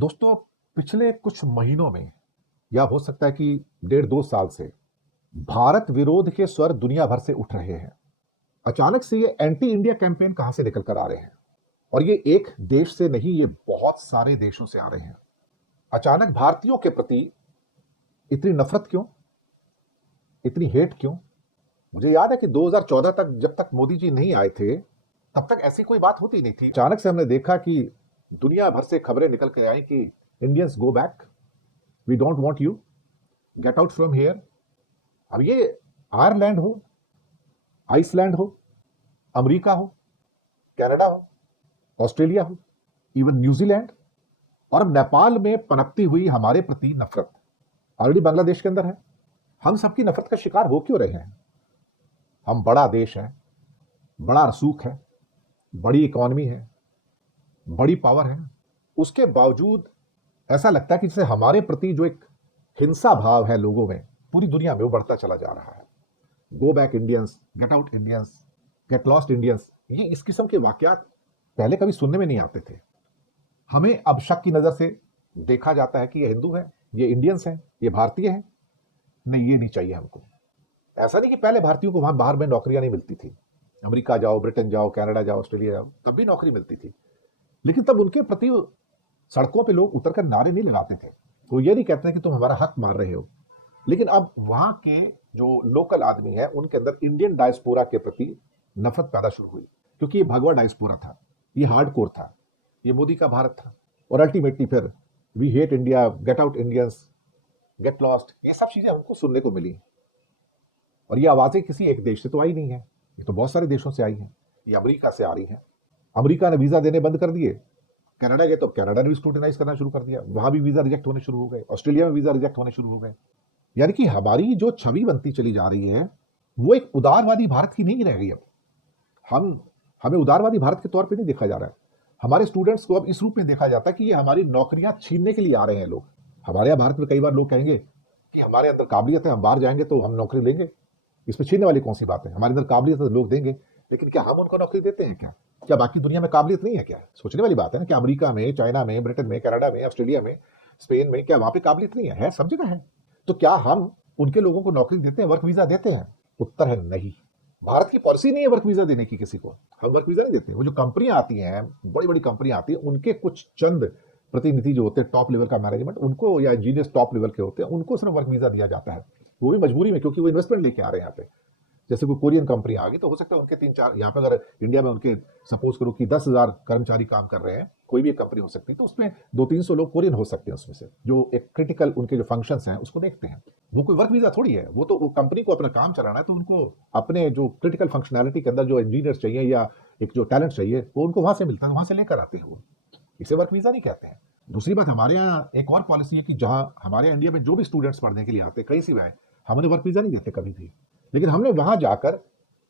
दोस्तों, पिछले कुछ महीनों में या हो सकता है कि 1.5-2 साल से भारत विरोध के स्वर दुनिया भर से उठ रहे हैं। अचानक से ये एंटी इंडिया कैंपेन कहां से निकल कर आ रहे हैं? और ये एक देश से नहीं, ये बहुत सारे देशों से आ रहे हैं। अचानक भारतीयों के प्रति इतनी नफरत क्यों, इतनी हेट क्यों? मुझे याद है कि 2014 तक, जब तक मोदी जी नहीं आए थे, तब तक ऐसी कोई बात होती नहीं थी। अचानक से हमने देखा कि दुनिया भर से खबरें निकल के आई कि Indians go back, we don't want you, get out from here. अब ये आयरलैंड हो, आइसलैंड हो, अमेरिका हो, कनाडा हो, ऑस्ट्रेलिया हो, इवन न्यूजीलैंड और अब नेपाल में पनपती हुई हमारे प्रति नफरत ऑलरेडी बांग्लादेश के अंदर है। हम सबकी नफरत का शिकार हो क्यों रहे हैं? हम बड़ा देश है, बड़ा रसूख है, बड़ी इकोनॉमी है, बड़ी पावर है, उसके बावजूद ऐसा लगता है कि जैसे हमारे प्रति जो एक हिंसा भाव है लोगों में, पूरी दुनिया में वो बढ़ता चला जा रहा है। Go back Indians, gate out Indians, get lost Indians, ये इस किस्म के वाकयात पहले कभी सुनने में नहीं आते थे। हमें अब शक की नजर से देखा जाता है कि ये हिंदू है, ये इंडियंस हैं, ये भारतीय हैं। नहीं, ये नहीं चाहिए हमको। ऐसा नहीं कि पहले भारतीयों को वहां बाहर में नौकरियां नहीं मिलती थी। अमेरिका जाओ, ब्रिटेन जाओ, कनाडा जाओ, ऑस्ट्रेलिया जाओ, तब भी नौकरी मिलती थी। लेकिन तब उनके प्रति सड़कों पे लोग उतरकर नारे नहीं लगाते थे। वो ये नहीं कहते हैं कि तुम हमारा हक मार रहे हो। लेकिन अब वहां के जो लोकल आदमी है, उनके अंदर इंडियन डायस्पोरा के प्रति नफरत पैदा शुरू हुई, क्योंकि ये भगवा डायस्पोरा था, ये हार्डकोर था, ये मोदी का भारत था। और अल्टीमेटली फिर we hate India, get out Indians, get lost, ये सब चीजें हमको सुनने को मिली। और ये आवाजें किसी एक देश से तो आई नहीं है, ये तो बहुत सारे देशों से आई हैं। ये अमेरिका से आ रही है। अमेरिका ने वीजा देने बंद कर दिए। कनाडा गए तो कनाडा ने भी स्क्रूटिनाइज करना शुरू कर दिया, वहां भी वीजा रिजेक्ट होने शुरू हो गए, ऑस्ट्रेलिया में वीजा रिजेक्ट होने शुरू हो गए। यानी कि हमारी जो छवि बनती चली जा रही है वो एक उदारवादी भारत की नहीं रह गई। अब हमें उदारवादी भारत के तौर पे नहीं देखा जा रहा है। हमारे स्टूडेंट्स को अब इस रूप में देखा जाता है कि ये हमारी नौकरियां छीनने के लिए आ रहे हैं लोग। हमारे यहाँ भारत में कई बार लोग कहेंगे कि हमारे अंदर काबिलियत है, हम बाहर जाएंगे तो हम नौकरी लेंगे। इसमें छीनने वाली कौन सी बात है? हमारे अंदर काबिलियत है तो लोग देंगे। लेकिन क्या हम उनको नौकरी देते हैं? क्या बाकी दुनिया में काबिलियत नहीं है? क्या सोचने वाली बात है ना। क्या अमेरिका में, चाइना में, ब्रिटेन में, कनाडा में, ऑस्ट्रेलिया में, स्पेन में, क्या वहां पे काबिलियत नहीं है? सब जगह है। तो क्या हम उनके लोगों को नौकरी देते हैं, वर्क वीजा देते हैं? उत्तर है नहीं। भारत की पॉलिसी नहीं है वर्क वीजा देने की किसी को। हम वर्क वीजा नहीं देते। वो जो कंपनियां आती हैं, बड़ी बड़ी कंपनियां आती है, उनके कुछ चंद प्रतिनिधि जो होते हैं, टॉप लेवल का मैनेजमेंट, उनको या इंजीनियर्स टॉप लेवल के होते हैं, उनको सिर्फ वर्क वीजा दिया जाता है। वो भी मजबूरी में, क्योंकि वो इन्वेस्टमेंट लेके आ रहे हैं यहाँ पे। जैसे कोई कोरियन कंपनी आ गई तो हो सकता है उनके 3-4 यहाँ पे, अगर इंडिया में उनके सपोज करो कि 10,000 कर्मचारी काम कर रहे हैं, कोई भी एक कंपनी हो सकती है, तो उसमें 200-300 लोग कोरियन हो सकते हैं उसमें से, जो एक क्रिटिकल उनके जो फंक्शंस हैं उसको देखते हैं। वो कोई वर्क वीजा थोड़ी है। वो तो वो कंपनी को अपना काम चलाना है, तो उनको अपने जो क्रिटिकल फंक्शनैलिटी के अंदर जो इंजीनियर्स चाहिए या एक जो टैलेंट चाहिए, वो उनको वहां से मिलता है, वहां से लेकर आते हैं वो। इसे वर्क वीजा नहीं कहते हैं। दूसरी बात, हमारे यहाँ एक और पॉलिसी है कि जहां हमारे इंडिया में जो भी स्टूडेंट्स पढ़ने के लिए आते हैं, कहीं से भी आए, हमने वर्क वीजा नहीं देते कभी भी। लेकिन हमने वहां जाकर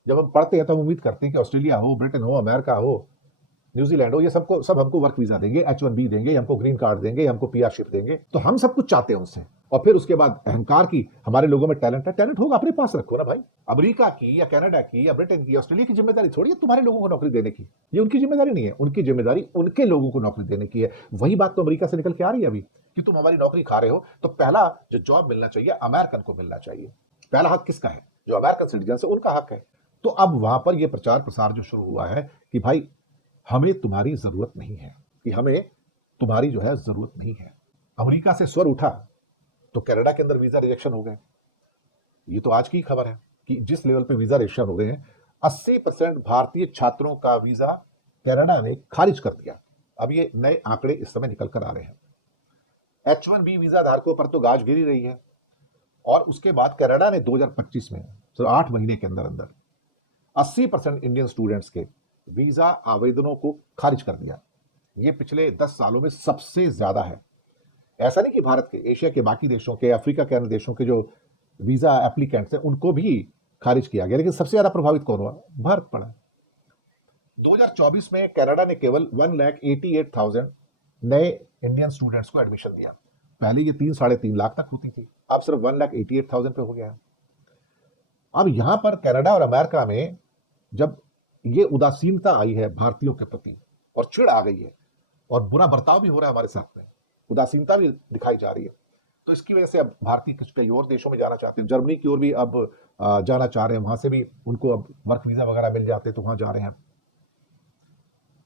जब हम पढ़ते हैं तो हम उम्मीद करते हैं कि ऑस्ट्रेलिया हो, ब्रिटेन हो, अमेरिका हो, न्यूजीलैंड हो, ये सब हमको वर्क वीजा देंगे, H1B देंगे, हमको ग्रीन कार्ड देंगे, हमको पीआरशिप देंगे। तो हम सब कुछ चाहते हैं उनसे। और फिर उसके बाद अहंकार की, हमारे लोगों में टैलेंट है, टैलेंट होगा, अपने पास रखो ना भाई। अमेरिका की या कनाडा की या ब्रिटेन की, ऑस्ट्रेलिया की जिम्मेदारी थोड़ी है तुम्हारे लोगों को नौकरी देने की। ये उनकी जिम्मेदारी नहीं है। उनकी जिम्मेदारी उनके लोगों को नौकरी देने की है। वही बात तो अमेरिका से निकल के आ रही है अभी कि तुम हमारी नौकरी खा रहे हो, तो पहला जो जॉब मिलना चाहिए अमेरिकन को मिलना चाहिए। पहला हक किसका है? जो अमेरिकन सिटीजन है उनका हक है। तो अब वहां पर यह प्रचार प्रसार जो शुरू हुआ है कि भाई हमें तुम्हारी जरूरत नहीं है, कि हमें तुम्हारी जो है जरूरत नहीं है। अमेरिका से स्वर उठा तो कनाडा के अंदर वीजा रिजेक्शन हो गए। ये तो आज की खबर है कि जिस लेवल पे वीजा रिजेक्शन हो गए हैं, 80% भारतीय छात्रों का वीजा कनाडा ने खारिज कर दिया। अब ये नए आंकड़े इस समय निकल कर आ रहे हैं। H1B वीजा धारकों पर तो गाज गिरी रही है। और उसके बाद कनाडा ने 2025 में सिर्फ 8 महीने के अंदर अंदर 80% इंडियन स्टूडेंट्स के वीजा आवेदनों को खारिज कर दिया। ये पिछले 10 सालों में सबसे ज्यादा है। ऐसा नहीं कि भारत के, एशिया के बाकी देशों के, अफ्रीका के अन्य देशों के जो वीजा एप्लीकेंट्स हैं उनको भी खारिज किया गया, लेकिन सबसे ज्यादा प्रभावित कौन हुआ? भारत पड़ा। 2024 में कनाडा ने केवल 1,88,000 नए इंडियन स्टूडेंट्स को एडमिशन दिया। पहले ये 3-3.5 लाख तक होती थी, अब सिर्फ 1,88,000 पे हो गया है। अब यहां पर कनाडा और अमेरिका में जब ये उदासीनता आई है भारतीयों के प्रति और चिढ़ आ गई है और बुरा बर्ताव भी हो रहा है हमारे साथ में, उदासीनता भी दिखाई जा रही है। तो इसकी वजह से अब भारतीय कुछ कई और देशों में जाना चाहते हैं, जर्मनी की ओर भी अब जाना चाह रहे हैं, वहां से भी उनको अब वर्क वीजा वगैरह मिल जाते हैं तो वहां जा रहे हैं।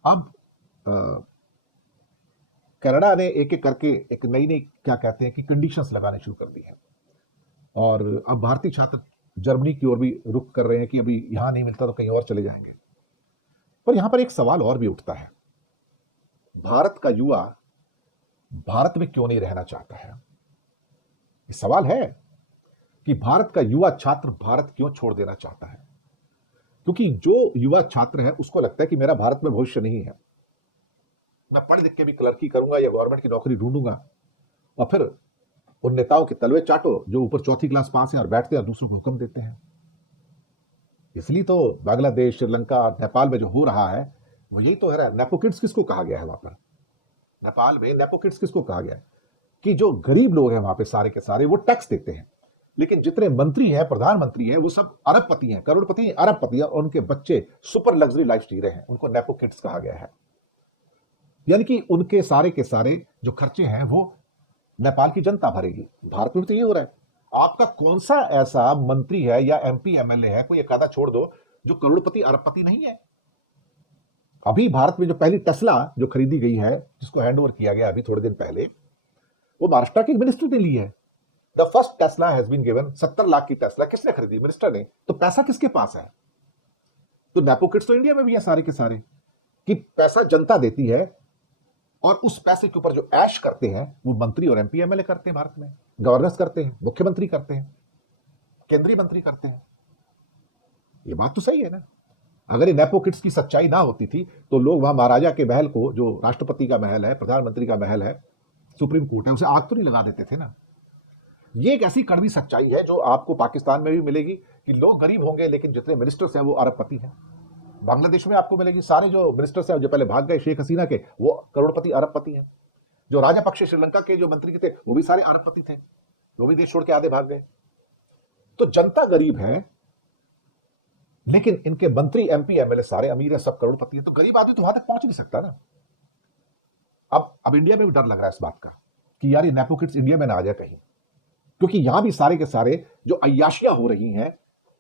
अब कनाडा ने एक एक करके एक नई नई क्या कहते हैं कि कंडीशंस लगाने शुरू कर दी हैं, और अब भारतीय छात्र जर्मनी की ओर भी रुख कर रहे हैं कि अभी यहां नहीं मिलता तो कहीं और चले जाएंगे। पर यहां पर एक सवाल और भी उठता है, भारत का युवा भारत में क्यों नहीं रहना चाहता है? ये सवाल है कि भारत का युवा छात्र भारत क्यों छोड़ देना चाहता है? क्योंकि जो युवा छात्र है उसको लगता है कि मेरा भारत में भविष्य नहीं है, मैं पढ़ लिख के भी क्लर्की करूंगा या गवर्नमेंट की नौकरी ढूंढूंगा, और फिर उन नेताओं के तलवे चाटो जो ऊपर चौथी क्लास पास हैं और बैठते हैं और दूसरों को हुक्म देते हैं। इसलिए तो बांग्लादेश, श्रीलंका, नेपाल में जो हो रहा है वो यही तो है। नेपो किड्स किसको कहा गया है वहां पर? नेपाल में नेपो किड्स किसको कहा गया है? कि जो गरीब लोग हैं वहां पे सारे के सारे वो टैक्स देते हैं, लेकिन जितने मंत्री हैं, प्रधानमंत्री हैं, वो सब अरबपति हैं, करोड़पति, अरबपति हैं, और उनके बच्चे सुपर लग्जरी लाइफ जी रहे हैं। उनको नेपो किड्स कहा गया है। यानी कि उनके सारे के सारे जो खर्चे हैं वो नेपाल की जनता भरेगी। भारत में तो ये हो रहा है। आपका कौन सा ऐसा मंत्री है या एमपी एमएलए है, कोई एक आधा छोड़ दो, जो करोड़पति अरबपति नहीं है? अभी भारत में जो पहली टेस्ला जो खरीदी गई है, जिसको हैंडओवर किया गया अभी थोड़े दिन पहले, वो महाराष्ट्र के मिनिस्टर ने ली है। The first Tesla has been given. 70 lakh की टेस्ला किसने खरीदी? मिनिस्टर ने। तो पैसा किसके पास है? तो नेपो किड्स तो इंडिया में भी है सारे के सारे, कि पैसा जनता देती है और उस पैसे के ऊपर जो ऐश करते हैं वो मंत्री और एमपी एमएलए करते हैं। भारत में गवर्नर्स करते हैं, मुख्यमंत्री करते हैं, केंद्रीय मंत्री करते हैं। ये बात तो सही है ना? अगर ये नेपो किड्स की सच्चाई ना होती थी तो लोग वहां महाराजा के महल को, जो राष्ट्रपति का महल है, प्रधानमंत्री का महल है, सुप्रीम कोर्ट है, उसे आग तो नहीं लगा देते थे ना। ये एक ऐसी कड़वी सच्चाई है जो आपको पाकिस्तान में भी मिलेगी कि लोग गरीब होंगे लेकिन जितने मिनिस्टर्स हैं वो अरबपति हैं। बांग्लादेश में आपको मिलेगी, सारे जो मिनिस्टर्स हैं जो पहले भाग गए शेख हसीना के, वो करोड़पति अरबपति हैं। जो राजापक्षे श्रीलंका के जो मंत्री थे वो भी सारे अरबपति थे, वो भी देश छोड़ के आधे भाग गए। तो जनता गरीब है लेकिन इनके मंत्री एमपी एमएलए सारे अमीर हैं, सब करोड़पति हैं। तो गरीब आदमी तो वहां तक पहुंच नहीं सकता ना। अब इंडिया में भी डर लग रहा है इस बात का कि यार ये नेपो किड्स इंडिया में ना आ जाए कहीं, क्योंकि यहां भी सारे के सारे जो अय्याशियां हो रही हैं,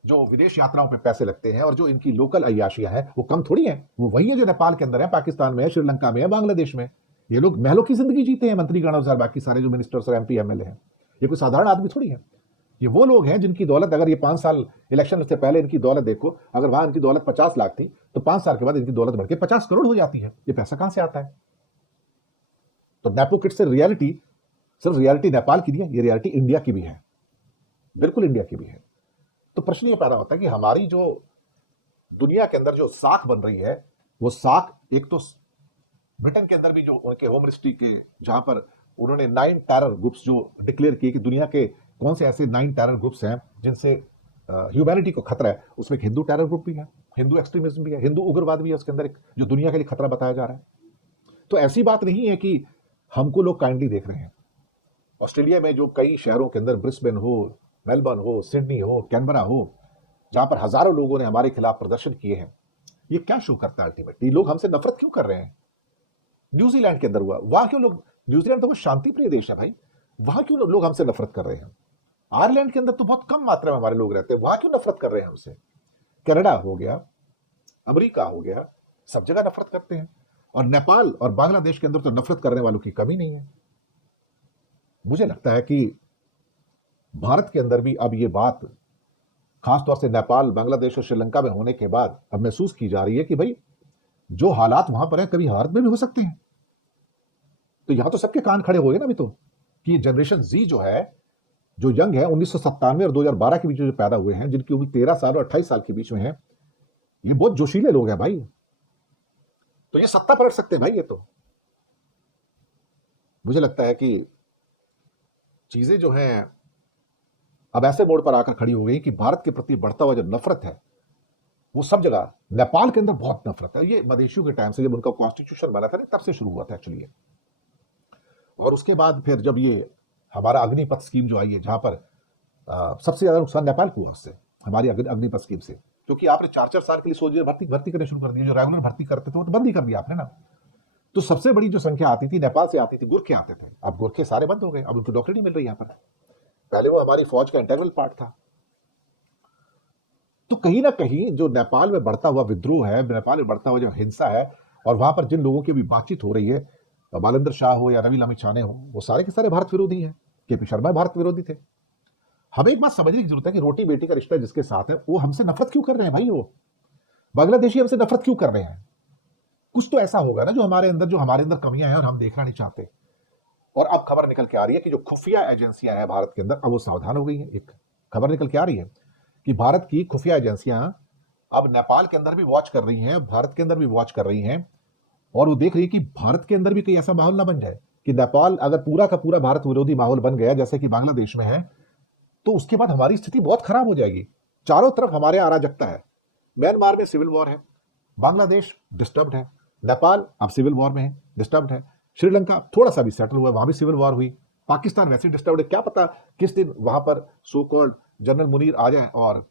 जो विदेश यात्राओं पे पैसे लगते हैं, और जो इनकी लोकल अय्याशियां हैं वो कम थोड़ी हैं। वो वही है जो नेपाल के अंदर है, पाकिस्तान में है, श्रीलंका में है, बांग्लादेश में। ये लोग महलों की जिंदगी जीते हैं, मंत्रीगण और बाकी सारे जो मिनिस्टर्स और एमपी एमएलए हैं। ये कोई साधारण आदमी थोड़ी है। ये वो लोग हैं जिनकी दौलत, अगर ये 5 साल इलेक्शन से पहले इनकी दौलत देखो, अगर वहां इनकी दौलत 50 लाख थी तो 5 साल के बाद इनकी दौलत बढ़ के 50 करोड़ हो जाती है। ये पैसा कहां से आता है? तो नेपो किड्स से रियलिटी, सिर्फ रियलिटी नेपाल की नहीं है, ये रियलिटी इंडिया की भी है, बिल्कुल इंडिया की भी है। तो प्रश्न ये पैदा होता है कि हमारी जो दुनिया के अंदर जो साख बन रही है, वो साख एक तो ब्रिटेन के अंदर भी जो उनके होम मिनिस्ट्री के, जहां पर उन्होंने 9 टेरर ग्रुप्स जो डिक्लेयर किए कि दुनिया के कौन से ऐसे 9 टेरर ग्रुप्स हैं जिनसे ह्यूमैनिटी को खतरा है, उसमें एक हिंदू टेरर ग्रुप भी है, हिंदू एक्सट्रीमिज्म भी है, हिंदू उग्रवाद भी है उसके अंदर, एक जो दुनिया के लिए खतरा बताया जा रहा है। तो ऐसी बात नहीं है कि हमको लोग काइंडली देख रहे हैं। ऑस्ट्रेलिया में जो कई शहरों के अंदर, ब्रिस्बेन हो, मेलबर्न हो, सिडनी हो, कैनबरा हो, जहां पर हजारों लोगों ने हमारे खिलाफ प्रदर्शन किए हैं, ये क्या शो करता है अल्टीमेटली? लोग हमसे नफरत क्यों कर रहे हैं? न्यूजीलैंड के अंदर हुआ, वहां क्यों लोग, न्यूजीलैंड तो वो शांति प्रिय देश है भाई, वहां क्यों लोग हमसे नफरत कर रहे हैं? आयरलैंड के अंदर तो बहुत कम मात्रा में हमारे लोग रहते हैं, वहां क्यों नफरत कर रहे हैं हमसे? कनाडा हो गया, अमेरिका हो गया, सब जगह नफरत करते हैं। और नेपाल और बांग्लादेश के अंदर तो नफरत करने वालों की कमी नहीं है। मुझे लगता है कि भारत के अंदर भी अब ये बात, खासतौर से नेपाल, बांग्लादेश और श्रीलंका में होने के बाद अब महसूस की जा रही है कि भाई जो हालात वहां पर है कभी भारत में भी हो सकते हैं। तो यहां तो सबके कान खड़े हो गए ना अभी तो, कि जनरेशन जी जो है, जो यंग है, 1997 और 2012 के बीच जो पैदा हुए हैं, जिनकी उम्र 13 साल और 28 साल के बीच में है, ये बहुत जोशीले लोग हैं भाई। तो ये सत्ता पलट सकते हैं भाई। ये तो मुझे लगता है कि चीजें जो हैं अब ऐसे मोड़ पर आकर खड़ी हो गई कि भारत के प्रति बढ़ता हुआ जो नफरत है वो सब जगह, नेपाल के अंदर बहुत नफरत है। ये मदेशियों के टाइम से, जब उनका कॉन्स्टिट्यूशन बना था ना, तब से शुरू हुआ था एक्चुअली। और उसके बाद फिर जब ये हमारा अग्निपथ स्कीम जो आई है, जहां पर सबसे ज्यादा नुकसान नेपाल को हुआ उससे, हमारी अग्निपथ स्कीम से, क्योंकि आपने 4-4 साल के लिए सोल्जर भर्ती करने शुरू कर दिए। जो रेगुलर भर्ती करते थे वो तो बंद ही कर दिया आपने ना। तो सबसे बड़ी जो संख्या आती थी नेपाल से आती थी, गोरखे आते थे। अब गोरखे सारे बंद हो गए, अब उनको नौकरी नहीं मिल रही यहाँ पर। पहले वो हमारी फौज का इंटरवल पार्ट था। तो कहीं ना कहीं जो नेपाल में बढ़ता हुआ विद्रोह है, नेपाल में बढ़ता हुआ जो हिंसा है, और वहां पर जिन लोगों की भी बातचीत हो रही है, बालेंद्र शाह हो या रवि लामिछाने हो, वो सारे के सारे भारत विरोधी हैं। केपी शर्मा भारत विरोधी थे। हमें एक बात समझने की जरूरत है कि रोटी बेटी का रिश्ता जिसके साथ है, वो हमसे नफरत क्यों कर रहे हैं भाई? वो बांग्लादेशी हमसे नफरत क्यों कर रहे हैं? कुछ तो ऐसा होगा ना जो हमारे अंदर कमियां हैं और हम देखना नहीं चाहते। और अब खबर निकल के आ रही है कि जो खुफिया एजेंसियां हैं भारत के अंदर, अब वो सावधान हो गई हैं। एक खबर निकल के आ रही है कि भारत की खुफिया एजेंसियां अब नेपाल के अंदर भी वॉच कर रही हैं, भारत के अंदर भी वॉच कर रही हैं, और वो देख रही है कि भारत के अंदर भी कोई ऐसा माहौल ना बन जाए कि नेपाल अगर पूरा का पूरा भारत विरोधी माहौल बन गया जैसे कि बांग्लादेश में है, तो उसके बाद हमारी स्थिति बहुत खराब हो जाएगी। चारों तरफ हमारे अराजकता है। म्यांमार में सिविल वॉर है, बांग्लादेश डिस्टर्ब्ड है, नेपाल अब सिविल वॉर में है, डिस्टर्ब्ड है, श्रीलंका थोड़ा सा भी सेटल हुआ, वहां भी सिविल वॉर हुई, पाकिस्तान वैसे डिस्टर्ब्ड है। क्या पता किस दिन वहां पर सो कॉल्ड जनरल मुनीर आ जाए और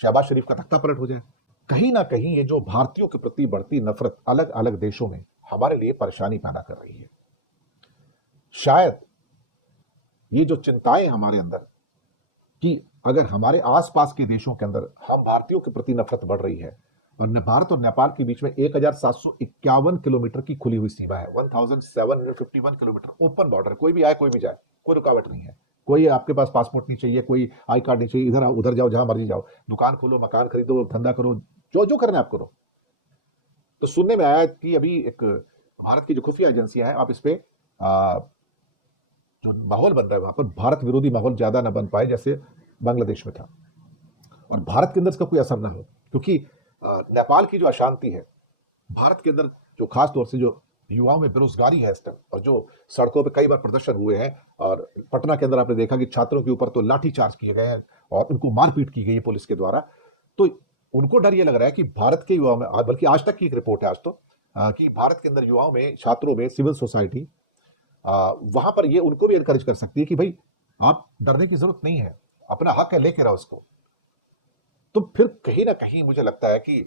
शहबाज शरीफ का तख्ता पलट हो जाए। कहीं ना कहीं ये जो भारतीयों के प्रति बढ़ती नफरत अलग अलग देशों में हमारे लिए परेशानी पैदा कर रही है। शायद ये जो चिंताएं हमारे अंदर कि अगर हमारे आसपास के देशों के अंदर हम भारतीयों के प्रति नफरत बढ़ रही है, और भारत और नेपाल के बीच में 1751 किलोमीटर की खुली हुई सीमा है, 1751 किलोमीटर ओपन बॉर्डर, कोई भी आए कोई भी जाए, कोई रुकावट नहीं है, कोई आपके पास पासपोर्ट नहीं चाहिए, कोई आई कार्ड नहीं चाहिए, इधर उधर जाओ जहां मर्जी जाओ, दुकान खोलो, मकान खरीदो, धंधा करो, जो जो करना है आप करो। तो सुनने में आया कि अभी एक भारत की जो खुफिया एजेंसियां हैं, आप इस पे जो माहौल बन रहा है वहां पर भारत विरोधी माहौल ज्यादा ना बन पाए जैसे बांग्लादेश में था, और भारत के अंदर इसका कोई असर ना हो। क्योंकि नेपाल की जो अशांति है, भारत के अंदर जो खास तौर से जो युवाओं में बेरोजगारी है इस टाइम, और जो सड़कों पे कई बार प्रदर्शन हुए हैं, और पटना के अंदर आपने देखा कि छात्रों के ऊपर तो लाठी चार्ज किए गए हैं और उनको मारपीट की गई है पुलिस के द्वारा। तो उनको डर ये लग रहा है कि भारत के युवाओं में, बल्कि आज तक की एक रिपोर्ट है आज तो, कि भारत के अंदर युवाओं में, छात्रों में, सिविल सोसाइटी वहां पर ये उनको भी एनकरेज कर सकती है कि भाई आप डरने की जरूरत नहीं है, अपना हक है, लेके रहो उसको। तो फिर कहीं ना कहीं मुझे लगता है कि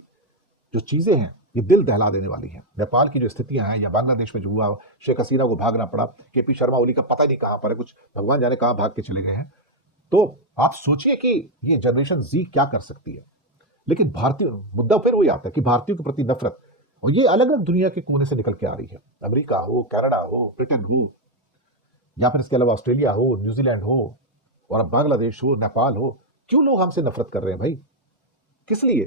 जो चीजें हैं ये दिल दहला देने वाली हैं। नेपाल की जो स्थितियां हैं, या बांग्लादेश में जो हुआ, शेख हसीना को भागना पड़ा, केपी शर्मा ओली का पता नहीं कहां पर है, कुछ भगवान जाने कहां भाग के चले गए हैं। तो आप सोचिए कि ये जनरेशन जी क्या कर सकती है। लेकिन भारतीय मुद्दा फिर वही आता है कि भारतीयों के प्रति नफरत, और ये अलग अलग दुनिया के कोने से निकल के आ रही है। अमेरिका हो, कनाडा हो, ब्रिटेन हो, या फिर इसके अलावा ऑस्ट्रेलिया हो, न्यूजीलैंड हो, और अब बांग्लादेश हो, नेपाल हो। क्यों लोग हमसे नफरत कर रहे हैं भाई? किस लिए?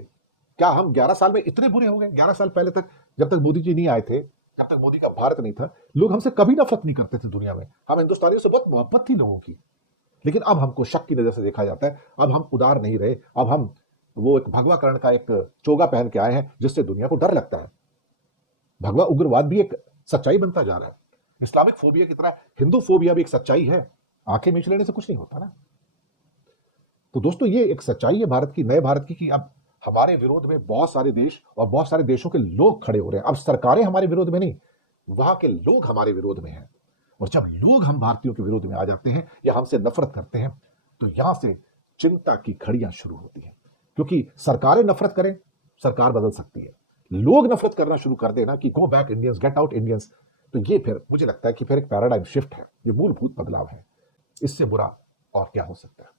क्या हम 11 साल में इतने बुरे हो गए? 11 साल पहले तक, जब तक मोदी जी नहीं आए थे, जब तक मोदी का भारत नहीं था, लोग हमसे कभी नफरत नहीं करते थे दुनिया में। हम हिंदुस्तानियों से बहुत मोहब्बत थी लोगों की। लेकिन अब हमको शक की नजर से देखा जाता है। अब हम उदार नहीं रहे, अब हम वो एक भगवाकरण का एक चोगा पहन के आए हैं जिससे दुनिया को डर लगता है। भगवा उग्रवाद भी एक सच्चाई बनता जा रहा है। इस्लामिक फोबिया की तरह हिंदू फोबिया भी एक सच्चाई है। आंखें मीच लेने से कुछ नहीं होता ना। तो दोस्तों, ये एक सच्चाई है भारत की, नए भारत की, कि अब हमारे विरोध में बहुत सारे देश और बहुत सारे देशों के लोग खड़े हो रहे हैं। अब सरकारें हमारे विरोध में नहीं, वहां के लोग हमारे विरोध में हैं। और जब लोग हम भारतीयों के विरोध में आ जाते हैं या हमसे नफरत करते हैं, तो यहां से चिंता की घड़ियां शुरू होती हैं। क्योंकि सरकारें नफरत करें, सरकार बदल सकती है। लोग नफरत करना शुरू कर देना कि go back Indians, gate out Indians, तो ये फिर मुझे लगता है कि फिर एक पैराडाइम शिफ्ट है, ये मूलभूत बदलाव है। इससे बुरा और क्या हो सकता है।